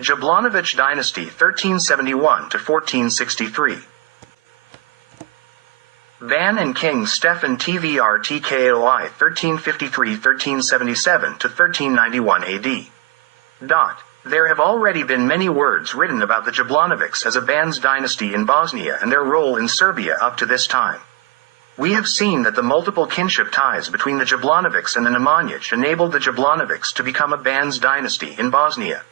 Jablanović Dynasty 1371 to 1463. Ban and King Stefan Tvrtkoi 1353-1377 to 1391 AD. There have already been many words written about the Jablanovics as a Ban's dynasty in Bosnia and their role in Serbia up to this time. We have seen that the multiple kinship ties between the Jablanovics and the Nemanjić enabled the Jablanovics to become a Ban's dynasty in Bosnia.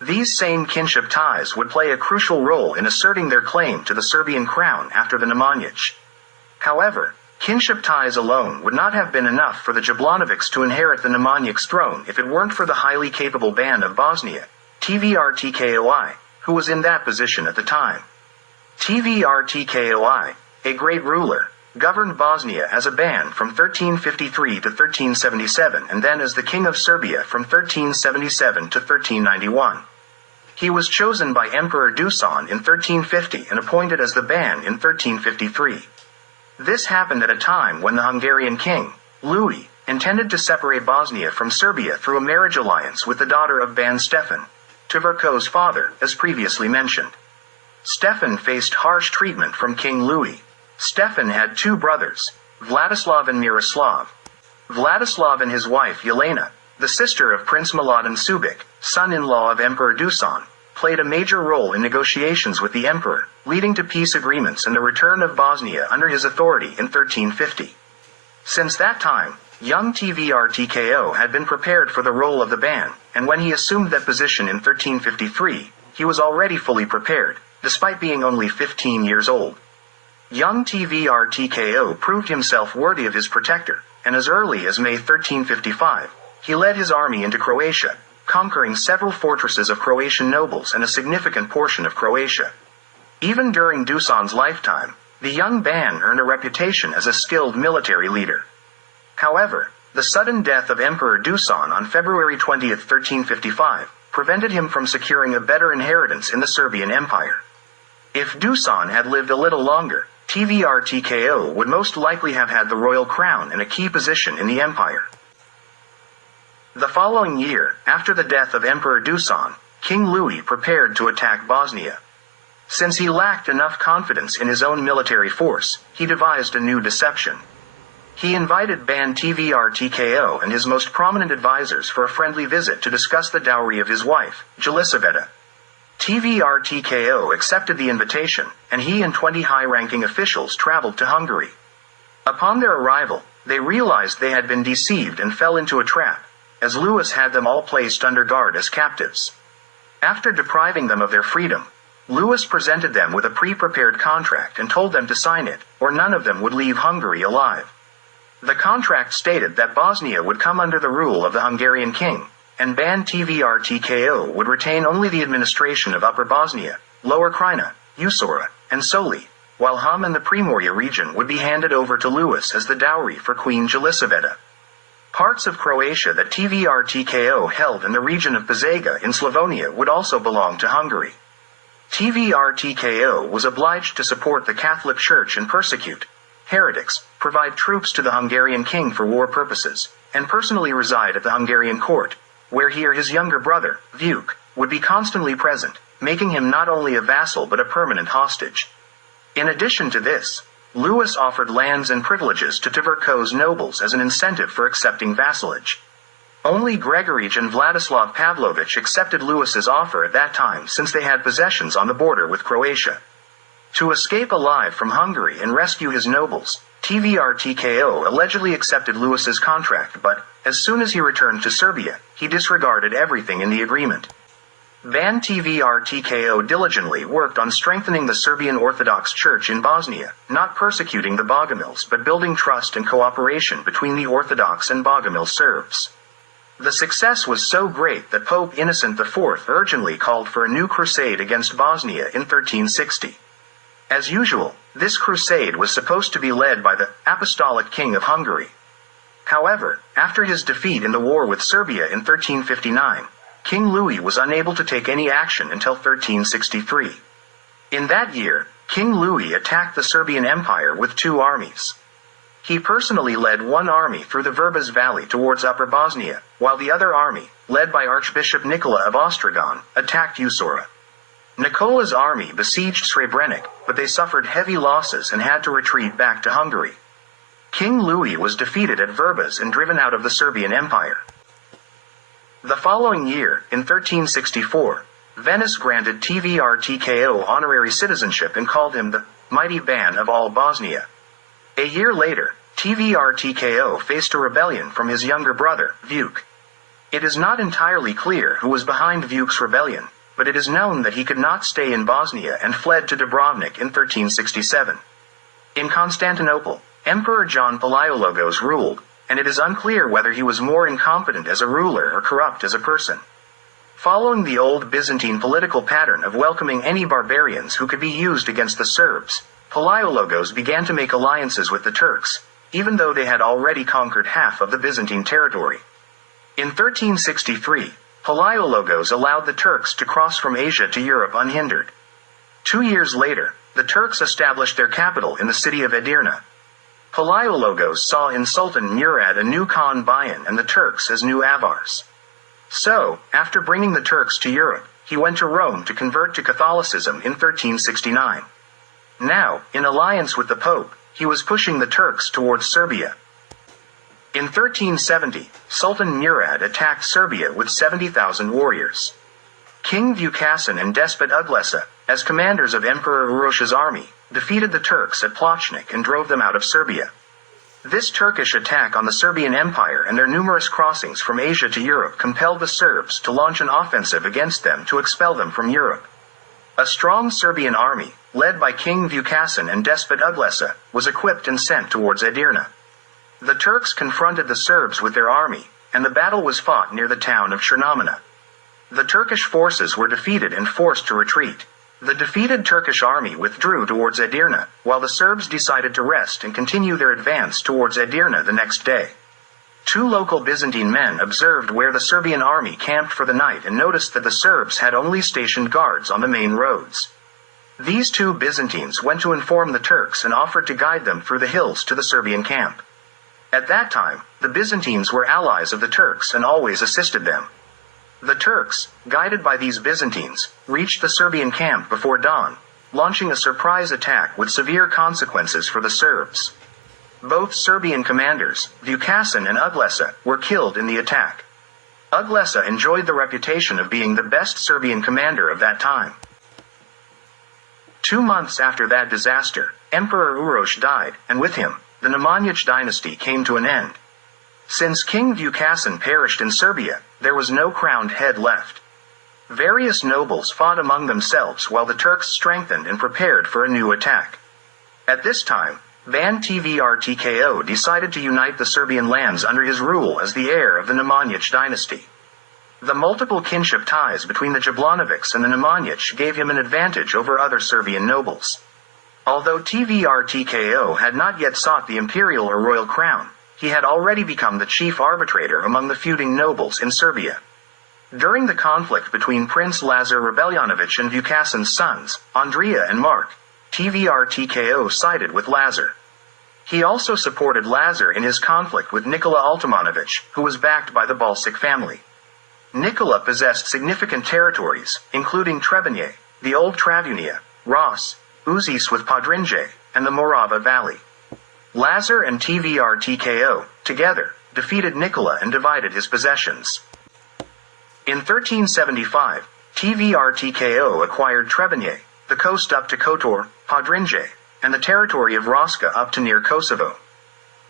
These same kinship ties would play a crucial role in asserting their claim to the Serbian crown after the Nemanjić. However, kinship ties alone would not have been enough for the Jablanovics to inherit the Nemanjić throne if it weren't for the highly capable Ban of Bosnia, Tvrtkoi, who was in that position at the time. Tvrtkoi, a great ruler, governed Bosnia as a Ban from 1353 to 1377 and then as the King of Serbia from 1377 to 1391. He was chosen by Emperor Dusan in 1350 and appointed as the Ban in 1353. This happened at a time when the Hungarian king, Louis, intended to separate Bosnia from Serbia through a marriage alliance with the daughter of Ban Stefan, Tvrtko's father, as previously mentioned. Stefan faced harsh treatment from King Louis. Stefan had two brothers, Vladislav and Miroslav. Vladislav and his wife Yelena, the sister of Prince Miladin Subic, son-in-law of Emperor Dusan, played a major role in negotiations with the emperor, leading to peace agreements and the return of Bosnia under his authority in 1350. Since that time, young Tvrtko had been prepared for the role of the Ban, and when he assumed that position in 1353, he was already fully prepared, despite being only 15 years old. Young Tvrtko proved himself worthy of his protector, and as early as May 1355, he led his army into Croatia, conquering several fortresses of Croatian nobles and a significant portion of Croatia. Even during Dusan's lifetime, the young Ban earned a reputation as a skilled military leader. However, the sudden death of Emperor Dusan on February 20, 1355, prevented him from securing a better inheritance in the Serbian Empire. If Dusan had lived a little longer, Tvrtko would most likely have had the royal crown and a key position in the empire. The following year, after the death of Emperor Dusan, King Louis prepared to attack Bosnia. Since he lacked enough confidence in his own military force, he devised a new deception. He invited Ban Tvrtko and his most prominent advisors for a friendly visit to discuss the dowry of his wife, Jelisaveta. Tvrtko accepted the invitation, and he and 20 high-ranking officials traveled to Hungary. Upon their arrival, they realized they had been deceived and fell into a trap, as Louis had them all placed under guard as captives. After depriving them of their freedom, Louis presented them with a pre-prepared contract and told them to sign it, or none of them would leave Hungary alive. The contract stated that Bosnia would come under the rule of the Hungarian king, and Ban Tvrtko would retain only the administration of Upper Bosnia, Lower Krajina, Usora, and Soli, while Hum and the Primorje region would be handed over to Louis as the dowry for Queen Jelisaveta. Parts of Croatia that Tvrtko held in the region of Požega in Slavonia would also belong to Hungary. Tvrtko was obliged to support the Catholic Church and persecute heretics, provide troops to the Hungarian king for war purposes, and personally reside at the Hungarian court, where he or his younger brother, Vuk, would be constantly present, making him not only a vassal but a permanent hostage. In addition to this, Louis offered lands and privileges to Tvrtko's nobles as an incentive for accepting vassalage. Only Gregorij and Vladislav Pavlovich accepted Louis's offer at that time since they had possessions on the border with Croatia. To escape alive from Hungary and rescue his nobles, Tvrtko allegedly accepted Louis's contract but, as soon as he returned to Serbia, he disregarded everything in the agreement. Ban Tvrtko diligently worked on strengthening the Serbian Orthodox Church in Bosnia, not persecuting the Bogomils but building trust and cooperation between the Orthodox and Bogomil Serbs. The success was so great that Pope Innocent IV urgently called for a new crusade against Bosnia in 1360. As usual, this crusade was supposed to be led by the Apostolic King of Hungary. However, after his defeat in the war with Serbia in 1359, King Louis was unable to take any action until 1363. In that year, King Louis attacked the Serbian Empire with two armies. He personally led one army through the Verbas Valley towards Upper Bosnia, while the other army, led by Archbishop Nicola of Ostragon, attacked Usora. Nicola's army besieged Srebrenik, but they suffered heavy losses and had to retreat back to Hungary. King Louis was defeated at Verbas and driven out of the Serbian Empire. The following year, in 1364, Venice granted Tvrtko honorary citizenship and called him the mighty Ban of all Bosnia. A year later, Tvrtko faced a rebellion from his younger brother, Vuk. It is not entirely clear who was behind Vuk's rebellion, but it is known that he could not stay in Bosnia and fled to Dubrovnik in 1367. In Constantinople, Emperor John Palaiologos ruled, and it is unclear whether he was more incompetent as a ruler or corrupt as a person. Following the old Byzantine political pattern of welcoming any barbarians who could be used against the Serbs, Palaiologos began to make alliances with the Turks, even though they had already conquered half of the Byzantine territory. In 1363, Palaiologos allowed the Turks to cross from Asia to Europe unhindered. 2 years later, the Turks established their capital in the city of Edirne. Palaiologos saw in Sultan Murad a new Khan Bayan and the Turks as new Avars. So, after bringing the Turks to Europe, he went to Rome to convert to Catholicism in 1369. Now, in alliance with the Pope, he was pushing the Turks towards Serbia. In 1370, Sultan Murad attacked Serbia with 70,000 warriors. King Vukasin and Despot Uglesa, as commanders of Emperor Urusha's army, defeated the Turks at Plochnik and drove them out of Serbia. This Turkish attack on the Serbian Empire and their numerous crossings from Asia to Europe compelled the Serbs to launch an offensive against them to expel them from Europe. A strong Serbian army, led by King Vukasin and Despot Uglesa, was equipped and sent towards Edirne. The Turks confronted the Serbs with their army, and the battle was fought near the town of Chernamena. The Turkish forces were defeated and forced to retreat. The defeated Turkish army withdrew towards Edirne, while the Serbs decided to rest and continue their advance towards Edirne the next day. 2 local Byzantine men observed where the Serbian army camped for the night and noticed that the Serbs had only stationed guards on the main roads. These 2 Byzantines went to inform the Turks and offered to guide them through the hills to the Serbian camp. At that time, the Byzantines were allies of the Turks and always assisted them. The Turks, guided by these Byzantines, reached the Serbian camp before dawn, launching a surprise attack with severe consequences for the Serbs. Both Serbian commanders, Vukasin and Uglesa, were killed in the attack. Uglesa enjoyed the reputation of being the best Serbian commander of that time. 2 months after that disaster, Emperor Uroš died, and with him, the Nemanjić dynasty came to an end. Since King Vukasin perished in Serbia, there was no crowned head left. Various nobles fought among themselves while the Turks strengthened and prepared for a new attack. At this time, Ban Tvrtko decided to unite the Serbian lands under his rule as the heir of the Nemanjić dynasty. The multiple kinship ties between the Jablanovics and the Nemanjić gave him an advantage over other Serbian nobles. Although Tvrtko had not yet sought the imperial or royal crown, he had already become the chief arbitrator among the feuding nobles in Serbia. During the conflict between Prince Lazar Rebeljonović and Vukasin's sons, Andrea and Mark, Tvrtko sided with Lazar. He also supported Lazar in his conflict with Nikola Ultimanović, who was backed by the Balsic family. Nikola possessed significant territories, including Trebinje, the Old Travunia, Ros, Uzis with Podrinje, and the Morava Valley. Lazar and Tvrtko, together, defeated Nikola and divided his possessions. In 1375, Tvrtko acquired Trebinje, the coast up to Kotor, Podrinje, and the territory of Raška up to near Kosovo.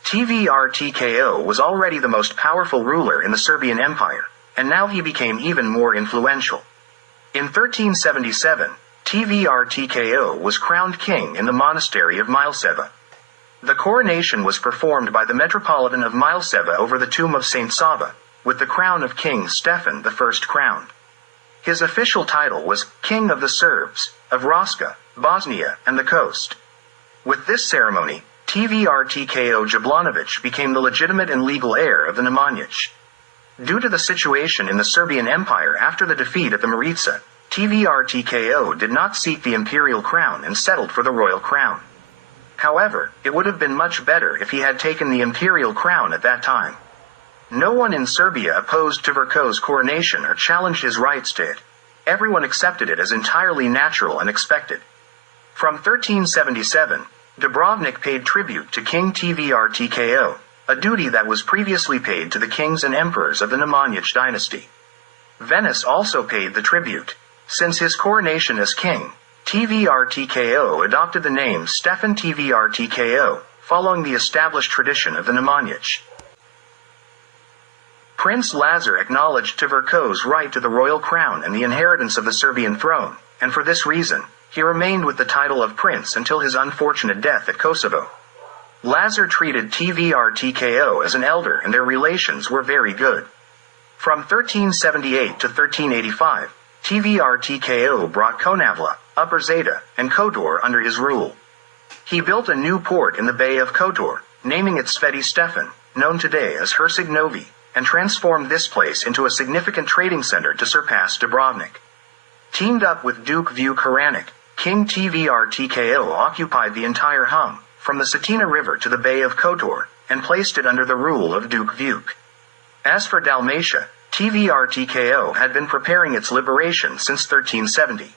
Tvrtko was already the most powerful ruler in the Serbian Empire, and now he became even more influential. In 1377, Tvrtko was crowned king in the monastery of Mileseva. The coronation was performed by the Metropolitan of Mileseva over the tomb of Saint Sava, with the crown of King Stefan I crowned. His official title was King of the Serbs, of Raška, Bosnia, and the coast. With this ceremony, Tvrtko Jablanović became the legitimate and legal heir of the Nemanjić. Due to the situation in the Serbian Empire after the defeat at the Marica, Tvrtko did not seek the imperial crown and settled for the royal crown. However, it would have been much better if he had taken the imperial crown at that time. No one in Serbia opposed Tvrko's coronation or challenged his rights to it. Everyone accepted it as entirely natural and expected. From 1377, Dubrovnik paid tribute to King Tvrtko, a duty that was previously paid to the kings and emperors of the Nemanjić dynasty. Venice also paid the tribute. Since his coronation as king, Tvrtko adopted the name Stefan Tvrtko, following the established tradition of the Nemanjić. Prince Lazar acknowledged Tvrko's right to the royal crown and the inheritance of the Serbian throne, and for this reason, he remained with the title of prince until his unfortunate death at Kosovo. Lazar treated Tvrtko as an elder and their relations were very good. From 1378 to 1385, Tvrtko brought Konavla, Upper Zeta, and Kotor under his rule. He built a new port in the Bay of Kotor, naming it Sveti Stefan, known today as Herceg Novi, and transformed this place into a significant trading center to surpass Dubrovnik. Teamed up with Duke Vuk Hranik, King Tvrtko occupied the entire Hum, from the Cetina River to the Bay of Kotor, and placed it under the rule of Duke Vuk. As for Dalmatia, Tvrtko had been preparing its liberation since 1370.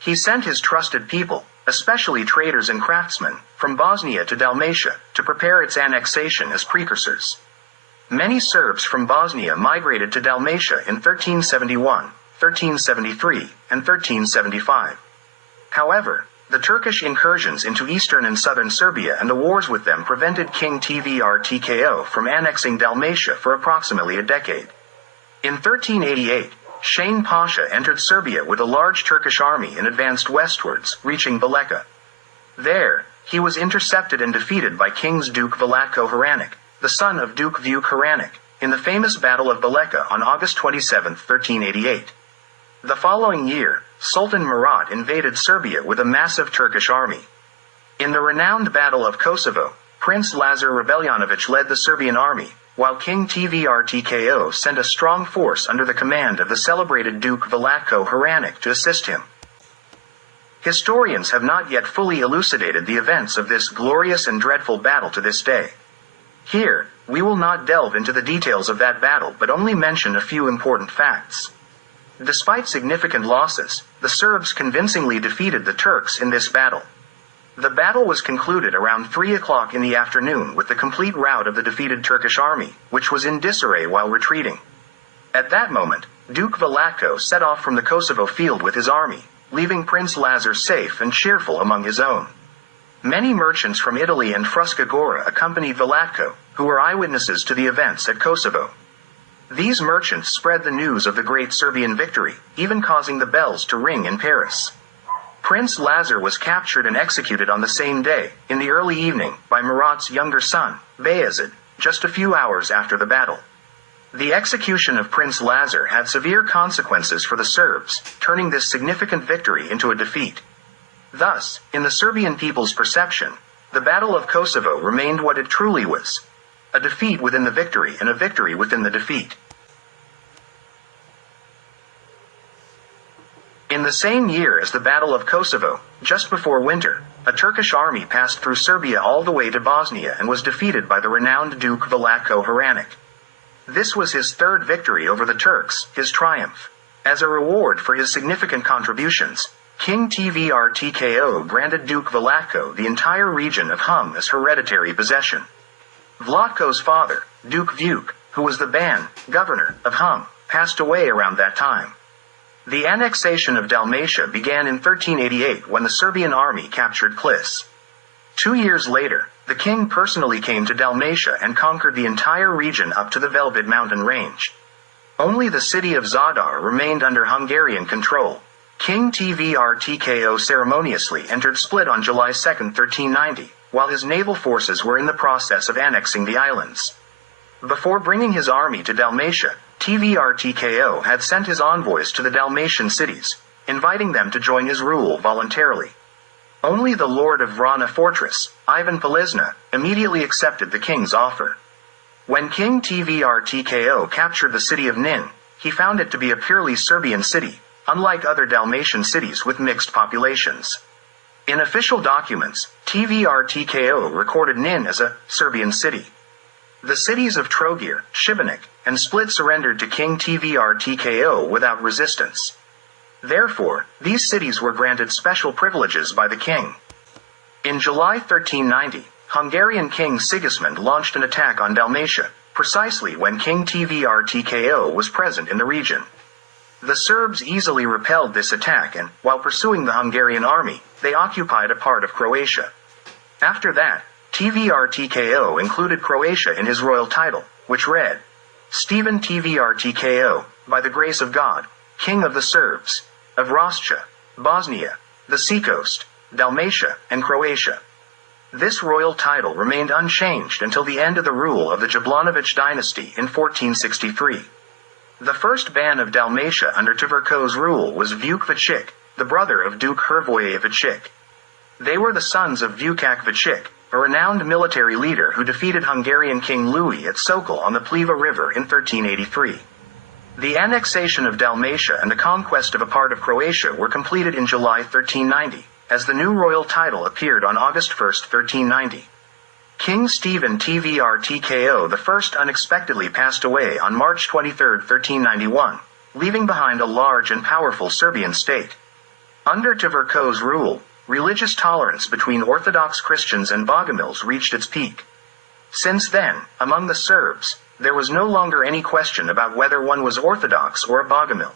He sent his trusted people, especially traders and craftsmen, from Bosnia to Dalmatia, to prepare its annexation as precursors. Many Serbs from Bosnia migrated to Dalmatia in 1371, 1373, and 1375. However, the Turkish incursions into eastern and southern Serbia and the wars with them prevented King Tvrtko from annexing Dalmatia for approximately a decade. In 1388, Shane Pasha entered Serbia with a large Turkish army and advanced westwards, reaching Baleka. There, he was intercepted and defeated by Kings Duke Vlatko Hranik, the son of Duke Vuk Hranik, in the famous Battle of Baleka on August 27, 1388. The following year, Sultan Murat invaded Serbia with a massive Turkish army. In the renowned Battle of Kosovo, Prince Lazar Rebeljonović led the Serbian army, while King Tvrtko sent a strong force under the command of the celebrated Duke Vlatko Hranik to assist him. Historians have not yet fully elucidated the events of this glorious and dreadful battle to this day. Here, we will not delve into the details of that battle but only mention a few important facts. Despite significant losses, the Serbs convincingly defeated the Turks in this battle. The battle was concluded around 3 o'clock in the afternoon with the complete rout of the defeated Turkish army, which was in disarray while retreating. At that moment, Duke Vlatko set off from the Kosovo field with his army, leaving Prince Lazar safe and cheerful among his own. Many merchants from Italy and Fruška Gora accompanied Vlatko, who were eyewitnesses to the events at Kosovo. These merchants spread the news of the great Serbian victory, even causing the bells to ring in Paris. Prince Lazar was captured and executed on the same day, in the early evening, by Murat's younger son, Bayezid, just a few hours after the battle. The execution of Prince Lazar had severe consequences for the Serbs, turning this significant victory into a defeat. Thus, in the Serbian people's perception, the Battle of Kosovo remained what it truly was: a defeat within the victory and a victory within the defeat. In the same year as the Battle of Kosovo, just before winter, a Turkish army passed through Serbia all the way to Bosnia and was defeated by the renowned Duke Vlatko Hranik. This was his third victory over the Turks, his triumph. As a reward for his significant contributions, King Tvrtko granted Duke Vlatko the entire region of Hum as hereditary possession. Vlatko's father, Duke Vuk, who was the Ban, governor, of Hum, passed away around that time. The annexation of Dalmatia began in 1388 when the Serbian army captured Klis. 2 years later, the king personally came to Dalmatia and conquered the entire region up to the Velebit mountain range. Only the city of Zadar remained under Hungarian control. King Tvrtko ceremoniously entered Split on July 2, 1390, while his naval forces were in the process of annexing the islands. Before bringing his army to Dalmatia, Tvrtko had sent his envoys to the Dalmatian cities, inviting them to join his rule voluntarily. Only the lord of Vrana fortress, Ivan Pelizna, immediately accepted the king's offer. When King Tvrtko captured the city of Nin, he found it to be a purely Serbian city, unlike other Dalmatian cities with mixed populations. In official documents, Tvrtko recorded Nin as a Serbian city. The cities of Trogir, Šibenik, and Split surrendered to King Tvr-Tko without resistance. Therefore, these cities were granted special privileges by the king. In July 1390, Hungarian King Sigismund launched an attack on Dalmatia, precisely when King Tvr-Tko was present in the region. The Serbs easily repelled this attack and, while pursuing the Hungarian army, they occupied a part of Croatia. After that, Tvr-Tko included Croatia in his royal title, which read, Stephen Tvr-Tko, by the grace of God, King of the Serbs, of Rascia, Bosnia, the seacoast, Dalmatia, and Croatia. This royal title remained unchanged until the end of the rule of the Jablanović dynasty in 1463. The first Ban of Dalmatia under Tvrko's rule was Vuk Vachik, the brother of Duke Hrvoje Vachik. They were the sons of Vukak Vachik, a renowned military leader who defeated Hungarian King Louis at Sokol on the Pliva River in 1383. The annexation of Dalmatia and the conquest of a part of Croatia were completed in July 1390, as the new royal title appeared on August 1, 1390. King Stephen Tvr-Tko I unexpectedly passed away on March 23, 1391, leaving behind a large and powerful Serbian state. Under Tvrko's rule, religious tolerance between Orthodox Christians and Bogomils reached its peak. Since then, among the Serbs, there was no longer any question about whether one was Orthodox or a Bogomil.